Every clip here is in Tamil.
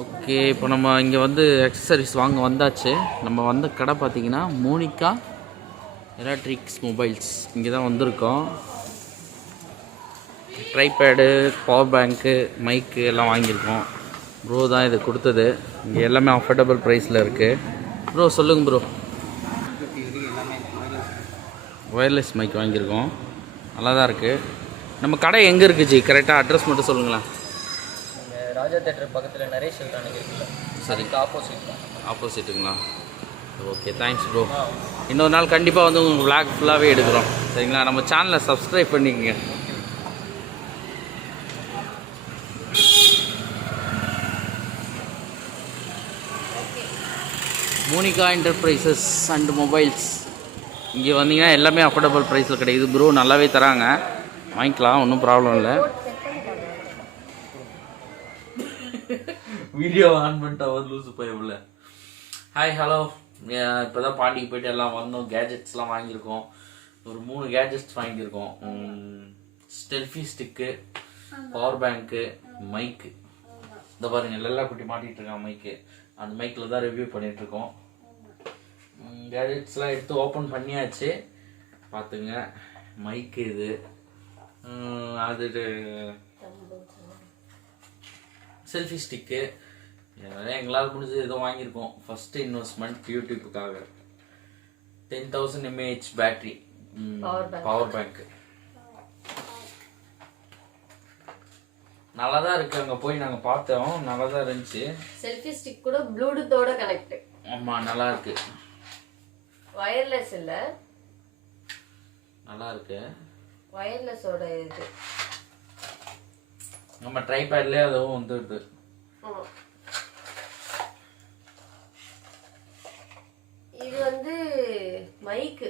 ஓகே இப்போ நம்ம இங்கே வந்து எக்ஸசரிஸ் வாங்க வந்தாச்சு. நம்ம வந்த கடை பார்த்தீங்கன்னா மோனிகா எலக்ட்ரிக்ஸ் மொபைல்ஸ். இங்கே தான் வந்திருக்கோம். ட்ரைபேடு பவர் பேங்க்கு மைக்கு எல்லாம் வாங்கியிருக்கோம். ப்ரோ தான் இது கொடுத்தது. இங்கே எல்லாமே அஃபோர்டபுள் ப்ரைஸில் இருக்குது ப்ரோ சொல்லுங்கள் ப்ரோ ஒயர்லெஸ் மைக் வாங்கியிருக்கோம். நல்லா தான் இருக்குது நம்ம கடை எங்கே இருக்குது ஜி? கரெக்டாக அட்ரஸ் மட்டும் சொல்லுங்களேன். ராஜா தேட்டர் பக்கத்தில் நரேஷ் எழுதானு இருக்குல்ல சரிங்க ஆப்போசிட் தான். ஆப்போசிட்டுங்களா ஓகே தேங்க்ஸ் ப்ரோ இன்னொரு நாள் கண்டிப்பாக வந்து உங்கள் vlog ஃபுல்லாகவே எடுக்கிறோம். சரிங்களா? நம்ம சேனலை சப்ஸ்கிரைப் பண்ணிக்கங்க. மோனிகா என்டர்பிரைசஸ் அண்ட் மொபைல்ஸ் இங்கே வந்தீங்கன்னா எல்லாமே அஃபோர்டபுள் ப்ரைஸில் கிடைக்குது ப்ரோ நல்லாவே தராங்க. வாங்கிக்கலாம் ஒன்றும் ப்ராப்ளம் இல்லை. வீடியோ ஆன் பண்ணிட்டா வந்து லூசு போய் ஹாய் ஹலோ இப்போ தான் பாண்டிக்கு போயிட்டு எல்லாம் வந்தோம். கேஜெட்ஸ்லாம் வாங்கியிருக்கோம். ஒரு மூணு கேஜெட்ஸ் வாங்கியிருக்கோம். ஸ்டெல்ஃபி ஸ்டிக்கு பவர் பேங்க்கு மைக்கு இந்த பாருங்க லெல்லா குட்டி மாட்டிகிட்டு இருக்கான் மைக்கு அந்த மைக்கில் தான் ரிவ்யூ பண்ணிகிட்ருக்கோம் கேஜெட்ஸ்லாம் எடுத்து ஓப்பன் பண்ணியாச்சு. பார்த்துங்க மைக்கு இது. அது செல்ஃபி ஸ்டிக்கு எங்களால் முடிஞ்சது ஏதோ வாங்கியிருக்கோம். First investment யூடியூப்புக்காக ten thousand mAh battery power bank நல்லா தான் இருக்கு. அங்கே போய் நாங்கள் பார்த்தோம். நல்லா தான் இருந்துச்சு. செல்ஃபி ஸ்டிக் கூட ப்ளூடூத்தோட கனெக்ட் ஆமாம் நல்லா இருக்கு. வயர்லெஸ் இல்ல. நல்லா இருக்கு. வயர்லெஸோட இது. நம்ம ட்ரைபேட்லேயே அதுவும் வந்துடுது. ஆமா. இது வந்து மைக்கு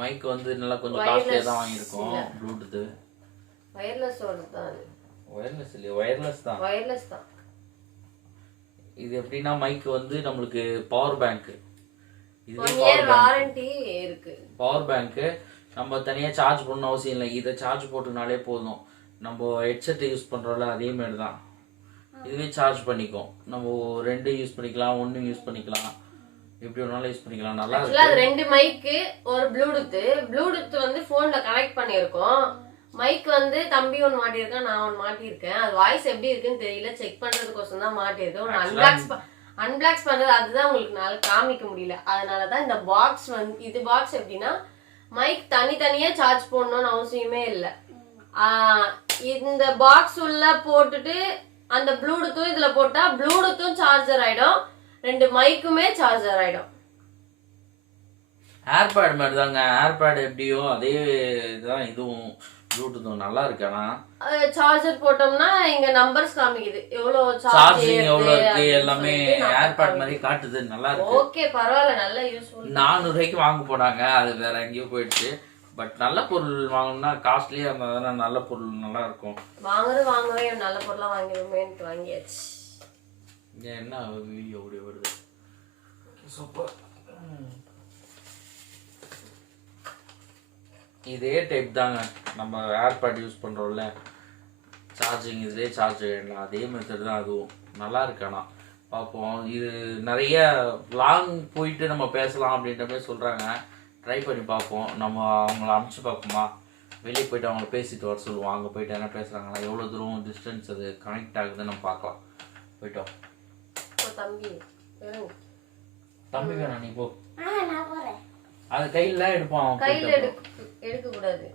மைக் வந்து நல்லா கொஞ்சம் காஸ்ட்லியாக தான் வாங்கியிருக்கோம் ப்ளூடூத்து வயர்லெஸோட தான் அது ஒயர்லெஸ் இல்லையா? ஒயர்லெஸ் தான். வயர்லெஸ் தான். இது எப்படின்னா மைக் வந்து நம்மளுக்கு பவர் பேங்க் இயர் வாரண்டி இருக்கு. பவர் பேங்க்கு நம்ம தனியாக சார்ஜ் பண்ண அவசியம் இல்லை. இதை சார்ஜ் போட்டுனாலே போதும். நம்ம ஹெட்செட் யூஸ் பண்ணுறோம்ல அதே மாதிரி தான். இதுவே சார்ஜ் பண்ணிக்கும். நம்ம ரெண்டு யூஸ் பண்ணிக்கலாம் ஒன்று யூஸ் பண்ணிக்கலாம். எப்படி வேணாலும் யூஸ் பண்ணிக்கலாம். நல்லா ஆக்சுவலா இருக்கு. அது ரெண்டு மைக்கு ஒரு ப்ளூடூத் ப்ளூடூத் வந்து போன்ல கனெக்ட் பண்ணியிருக்கோம். மைக் வந்து தம்பி ஒன்று மாட்டியிருக்கேன் நான் ஒன்று மாட்டியிருக்கேன். அது வாய்ஸ் எப்படி இருக்குன்னு தெரியல. செக் பண்றதுக்கோசம் தான் மாட்டியிருக்கேன் ஒன்று அன்பிளாக்ஸ் அன்பிளாக்ஸ் பண்றது அதுதான் உங்களுக்கு நாளை காமிக்க முடியல. அதனால தான் இந்த பாக்ஸ் வந்து இது பாக்ஸ் எப்படின்னா மைக் தனித்தனியா சார்ஜ் போடணும்னு அவசியமே இல்லை. இந்த பாக்ஸ் உள்ள போட்டுட்டு அந்த ப்ளூடூத்தும் இதுல போட்டா ப்ளூடூத்தும் சார்ஜர் ஆயிடும். ரெண்டு மைக்குமே சார்ஜர் ஆயிடும். ஏர்பேட் மாதிரி தாங்க ஏர்பேட் எப்படியோ அதே இதுதான் இதுவும் ப்ளூடூத்தும் நல்லா இருக்கு. சார்ஜர் போட்டோம்னா இங்க நம்பர்ஸ் காமிக்குது. எவ்வளவு சார்ஜிங் எவ்வளோ இருக்கு எல்லாமே ஏர்பேட் மாதிரி காட்டுது. நல்லா இருக்கு. ஓகே பரவாயில்ல. நல்ல யூஸ்ஃபுல் நானூறு ரூபாய்க்கு வாங்க போனாங்க. அது வேற எங்கேயோ போயிடுச்சு. பட் நல்ல பொருள் வாங்கணும்னா காஸ்ட்லியாக இருந்ததுன்னா நல்ல பொருள் நல்லா இருக்கும். வாங்குறது வாங்கவே நல்ல பொருளா வாங்கிடுமேன்ட்டு வாங்கியாச்சு. இங்க என்ன வீடியோ அப்படி வருது. சூப்பர் இதே டைப் தாங்க. நம்ம ஏர்பேட் யூஸ் பண்ணுறோம்ல சார்ஜிங் இதுலேயே சார்ஜ் ஆகிடலாம் அதே மெத்தட் தான் அதுவும். நல்லா இருக்கு ஆனால் பார்ப்போம். இது நிறைய லாங் போயிட்டு நம்ம பேசலாம் அப்படின்ற மாதிரி சொல்கிறாங்க ட்ரை பண்ணி பார்ப்போம். நம்ம அவங்கள அனுப்பிச்சு பார்ப்போமா? வெளியே போயிட்டு அவங்கள பேசிட்டு வர சொல்லுவோம். அங்கே போயிட்டு என்ன பேசுகிறாங்கன்னா எவ்வளோ தூரம் டிஸ்டன்ஸ் அது கனெக்ட் ஆகுதுன்னு நம்ம பார்க்கலாம். போயிட்டோம். தம்பி. தம்பி வேணாம் நீ போ. அது கையில எடுப்பான் அவன் கையில எடுக்க எடுக்க கூடாது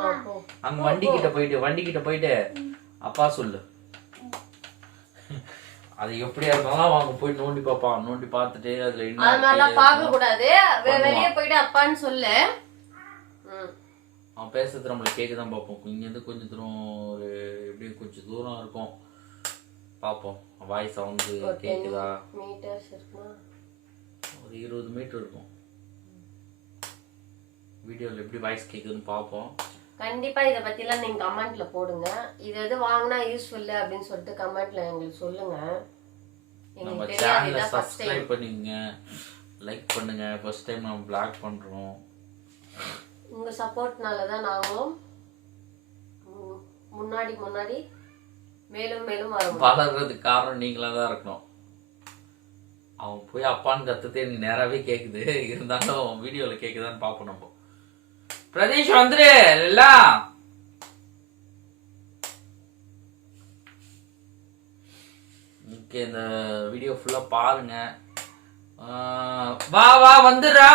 ஆ, போ. அங்க வண்டி கிட்ட போயிட்டு வண்டி கிட்ட போயிட்டு அப்பா சொல்லு. அது எப்படியா இருந்தாலும் அவங்க போய் நோண்டி பார்ப்பான். நோண்டி பார்த்துட்டு அதுல என்ன அது மாதிரிலாம் பார்க்க கூடாது வெளியே போயிட்டு அப்பான்னு சொல்லு. ம். அவன் பேசுறது நம்மளுக்கு கேட்க தான் பார்ப்போம். இங்க இருந்து கொஞ்சம் தூரம் ஒரு எப்படி கொஞ்சம் தூரம் இருக்கும். பார்ப்போம். வாய்ஸ் சவுண்டு கேக்குதா? மீட்டர்ஸ் இருக்குமா ஒரு இருபது மீட்டர் இருக்கும். வீடியோவில் எப்படி வாய்ஸ் கேக்குதுன்னு பார்ப்போம். கண்டிப்பா இத பத்திலாம் நீங்க கமெண்ட்ல போடுங்க. இது எது வாங்கினா யூஸ்ஃபுல் அப்படின்னு சொல்லிட்டு கமெண்ட்ல எங்களுக்கு சொல்லுங்க. நம்ம சேனலை சப்ஸ்கிரைப் பண்ணிக்கங்க. லைக் பண்ணுங்க. ஃபர்ஸ்ட் டைம் நம்ம பிளாக் பண்றோம். உங்க சப்போர்ட்னால தான் நாங்களும் முன்னாடி முன்னாடி மேலும் மேலும் வளர்றது காரணம் நீங்களா தான் இருக்கணும். அவன் போய் அப்பான்னு கத்துதே நீ நேராகவே கேட்குது இருந்தாலும் வீடியோவில் கேட்குதான்னு பார்ப்போம் நம்ம. பிரதீஷ் வந்துரு எல்லாம் ஓகே இந்த வீடியோ ஃபுல்லாக பாருங்க. வா வா வந்துடுறா.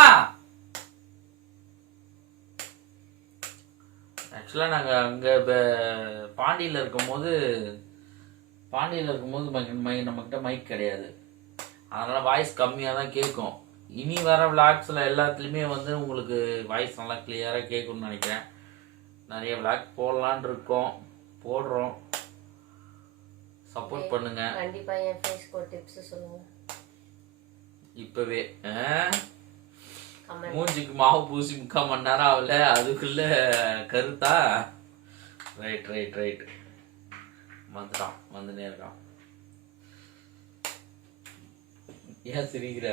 ஆக்சுவலாக நாங்கள் அங்கே பாண்டியில் இருக்கும்போது பாண்டியில் இருக்கும்போது மை- மை நம்மக்கிட்ட மைக் கிடையாது. அதனால் வாய்ஸ் கம்மியாக தான் கேட்கும் இனி வர விளாக்ஸில் எல்லாத்துலேயுமே வந்து உங்களுக்கு வாய்ஸ் நல்லா கிளியராக கேட்கும்னு நினைக்கிறேன். நிறைய விளாக் போடலான் இருக்கோம். போடுறோம். சப்போர்ட் பண்ணுங்க. கண்டிப்பா என் ஃபேஸ்க்கு ஒரு டிப்ஸ் சொல்லுங்க. இப்போவே கமெண்ட் மூஞ்சிக்கு மாவு பூசி முக்கால் மணி நேரம் ஆகல. அதுக்குள்ள கருத்தா? ரைட் ரைட் ரைட் வந்துட்டான். வந்துனே இருக்கான். ஏன் சிரிக்கிற?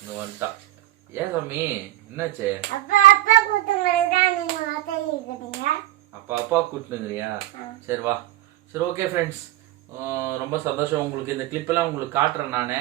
இந்த வந்துட்டான். ஏன் சாமி? என்னாச்சு? அப்பா அப்பா கூட்டங்களுக்கு தான் நீங்க வார்த்தை இருக்கிறீங்க அப்பா அப்பா கூட்டுனுங்கிறியா சரி வா. சரி ஓகே ஃப்ரெண்ட்ஸ் ரொம்ப சந்தோஷம். உங்களுக்கு இந்த கிளிப்பெல்லாம் உங்களுக்கு காட்டுறேன் நான்.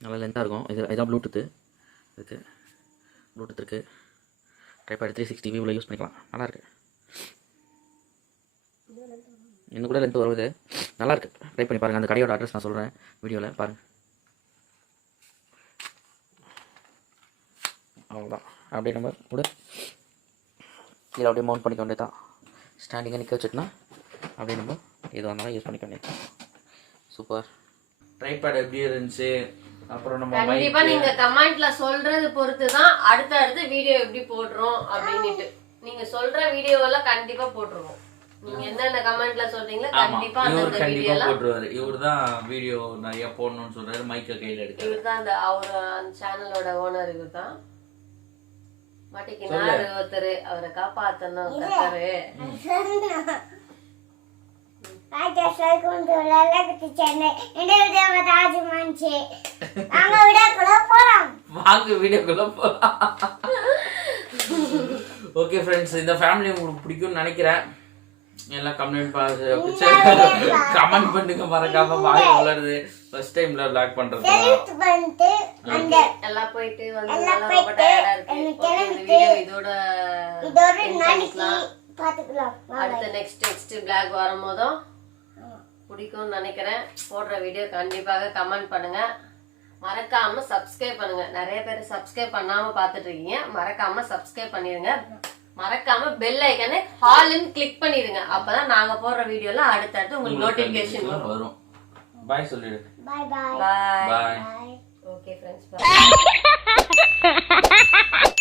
நல்லா லென்த்தாக இருக்கும். இது இதான் ப்ளூடூத்து இருக்கு. ப்ளூடூத் இருக்கு. ட்ரைபேட் த்ரீ சிக்ஸ்டி வியூவில் யூஸ் பண்ணிக்கலாம். நல்லாயிருக்கு இன்னும் கூட லென்த் வருவது நல்லாயிருக்கு ட்ரை பண்ணி பாருங்கள் அந்த கடையோட அட்ரஸ் நான் சொல்கிறேன் வீடியோவில் பாருங்கள் அவ்வளோதான் அப்படியே நம்ம கூட இதில் அப்படியே மவுண்ட் பண்ணிக்க வேண்டியதான் ஸ்டாண்டிங்காக நிற்க வச்சுட்டுனா அப்படியே நம்ம எது வந்தாலும் யூஸ் பண்ணிக்க வேண்டியது சூப்பர் ட்ரைபேட் எப்படி இருந்துச்சு? அப்புறம் நம்ம கண்டிப்பா நீங்க கமெண்ட்ல சொல்றது பொறுத்து தான் அடுத்த அடுத்த வீடியோ எப்படி போடுறோம் அப்படின்னுட்டு. நீங்க சொல்ற வீடியோ எல்லாம் கண்டிப்பா போட்டுருவோம். நீங்க என்னென்ன கமெண்ட்ல சொல்றீங்களோ கண்டிப்பா இவர் அந்த வீடியோ கண்டிப்பா எல்லாம் போட்டுருவாரு. இவர் தான் வீடியோ நிறைய போடணும்னு சொல்றாரு மைக்க கையில எடுக்க இவர் தான் அந்த அவர் அந்த சேனலோட ஓனர் இவர் தான் மாட்டிக்கினாரு ஒருத்தர் அவரை காப்பாத்தணும் கத்தாரு. ராஜு மாஞ்சி நாங்க விட கூட போலாம். வாங்க வீடியோக்குள்ள போலாம். ஓகே ஃப்ரெண்ட்ஸ் இந்த ஃபேமிலி உங்களுக்கு பிடிக்கும்னு நினைக்கிறேன். எல்லாம் கமெண்ட் கமெண்ட் பண்ணுங்க மறக்காம வாய் வளருது ஃபர்ஸ்ட் டைம்ல லாக் பண்றது எல்லாம் போயிட்டு வந்து இதோட இதோட நாளைக்கு. பாத்துக்கலாம். அடுத்த நெக்ஸ்ட் நெக்ஸ்ட் பிளாக் வரும்போதும் பிடிக்கும்னு நினைக்கிறேன். போடுற வீடியோ கண்டிப்பாக கமெண்ட் பண்ணுங்க. மறக்காம சப்ஸ்கிரைப் பண்ணுங்க. நிறைய பேர் சப்ஸ்கிரைப் பண்ணாம பார்த்துட்டு இருக்கீங்க. மறக்காம சப்ஸ்கிரைப் பண்ணிருங்க. மறக்காம பெல் ஐக்கனை ஹால்னு கிளிக் பண்ணிருங்க. அப்பதான் நாங்க போடுற வீடியோல அடுத்தடுத்து உங்களுக்கு நோட்டிபிகேஷன் வரும். பாய் சொல்லிடு. பாய் பாய் பாய் பாய் பாய் ஓகே ஃப்ரெண்ட்ஸ் பாய்